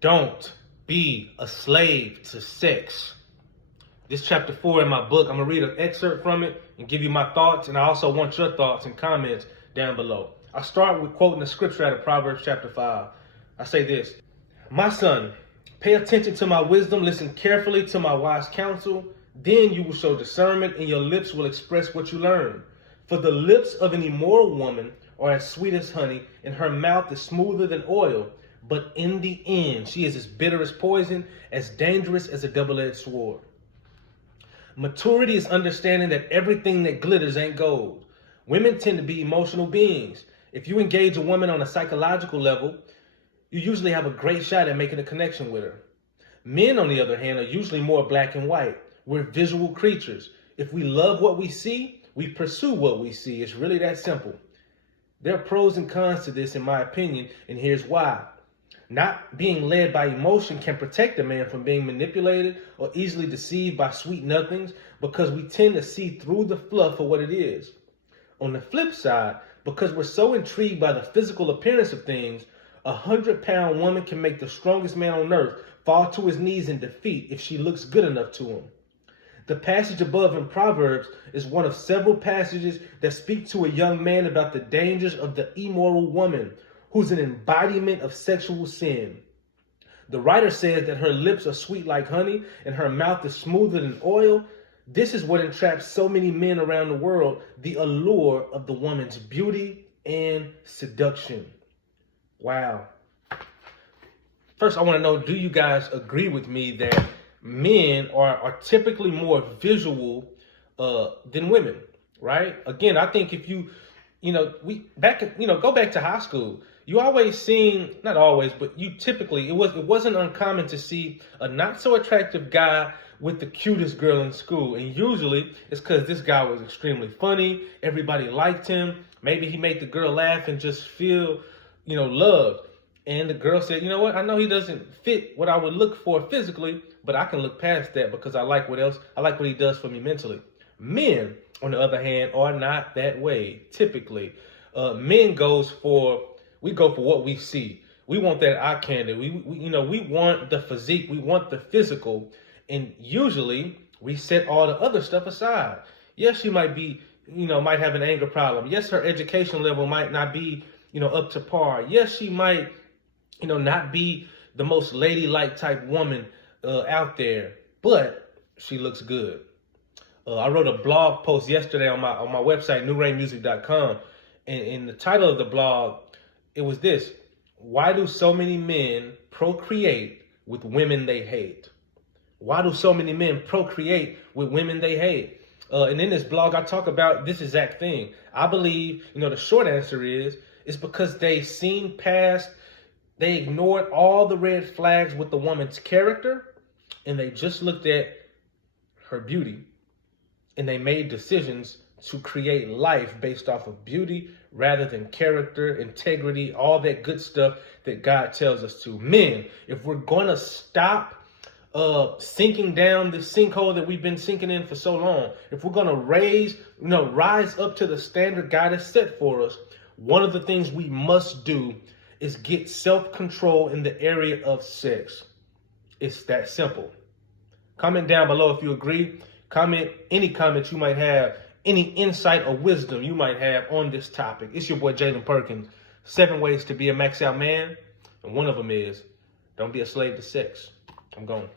Don't be a slave to sex. This chapter 4 in my book, I'm going to read an excerpt from it and give you my thoughts. And I also want your thoughts and comments down below. I start with quoting the scripture out of Proverbs chapter 5. I say this: "My son, pay attention to my wisdom. Listen carefully to my wise counsel. Then you will show discernment and your lips will express what you learn. For the lips of an immoral woman are as sweet as honey, and her mouth is smoother than oil. But in the end, she is as bitter as poison, as dangerous as a double-edged sword." Maturity is understanding that everything that glitters ain't gold. Women tend to be emotional beings. If you engage a woman on a psychological level, you usually have a great shot at making a connection with her. Men, on the other hand, are usually more black and white. We're visual creatures. If we love what we see, we pursue what we see. It's really that simple. There are pros and cons to this, in my opinion, and here's why. Not being led by emotion can protect a man from being manipulated or easily deceived by sweet nothings, because we tend to see through the fluff for what it is. On the flip side, because we're so intrigued by the physical appearance of things, a 100-pound woman can make the strongest man on earth fall to his knees in defeat if she looks good enough to him. The passage above in Proverbs is one of several passages that speak to a young man about the dangers of the immoral woman, who's an embodiment of sexual sin. The writer says that her lips are sweet like honey and her mouth is smoother than oil. This is what entraps so many men around the world: the allure of the woman's beauty and seduction. Wow. First, I want to know, do you guys agree with me that men are typically more visual than women, right? Again, I think if go back to high school, you always seen, not always, but you typically, it wasn't uncommon to see a not so attractive guy with the cutest girl in school. And usually it's because this guy was extremely funny. Everybody liked him. Maybe he made the girl laugh and just feel, loved. And the girl said, you know what? I know he doesn't fit what I would look for physically, but I can look past that because I like what he does for me mentally. Men, on the other hand, are not that way. Typically, men go for what we see. We want that eye candy. We want the physique. We want the physical. And usually we set all the other stuff aside. Yes, she might be, might have an anger problem. Yes, her education level might not be, up to par. Yes, she might, not be the most ladylike type woman out there, but she looks good. I wrote a blog post yesterday on my website, newrainmusic.com, and in the title of the blog, it was this: why do so many men procreate with women they hate? Why do so many men procreate with women they hate? And in this blog, I talk about this exact thing. I believe, the short answer is, it's because they ignored all the red flags with the woman's character, and they just looked at her beauty, and they made decisions to create life based off of beauty rather than character, integrity, all that good stuff that God tells us to. Men, if we're going to stop sinking down this sinkhole that we've been sinking in for so long, if we're going to rise up to the standard God has set for us, one of the things we must do is get self-control in the area of sex. It's that simple. Comment down below if you agree. Comment any comments you might have, any insight or wisdom you might have on this topic. It's your boy Jalen Perkins. 7 ways to be a max out man, and one of them is, don't be a slave to sex. I'm going.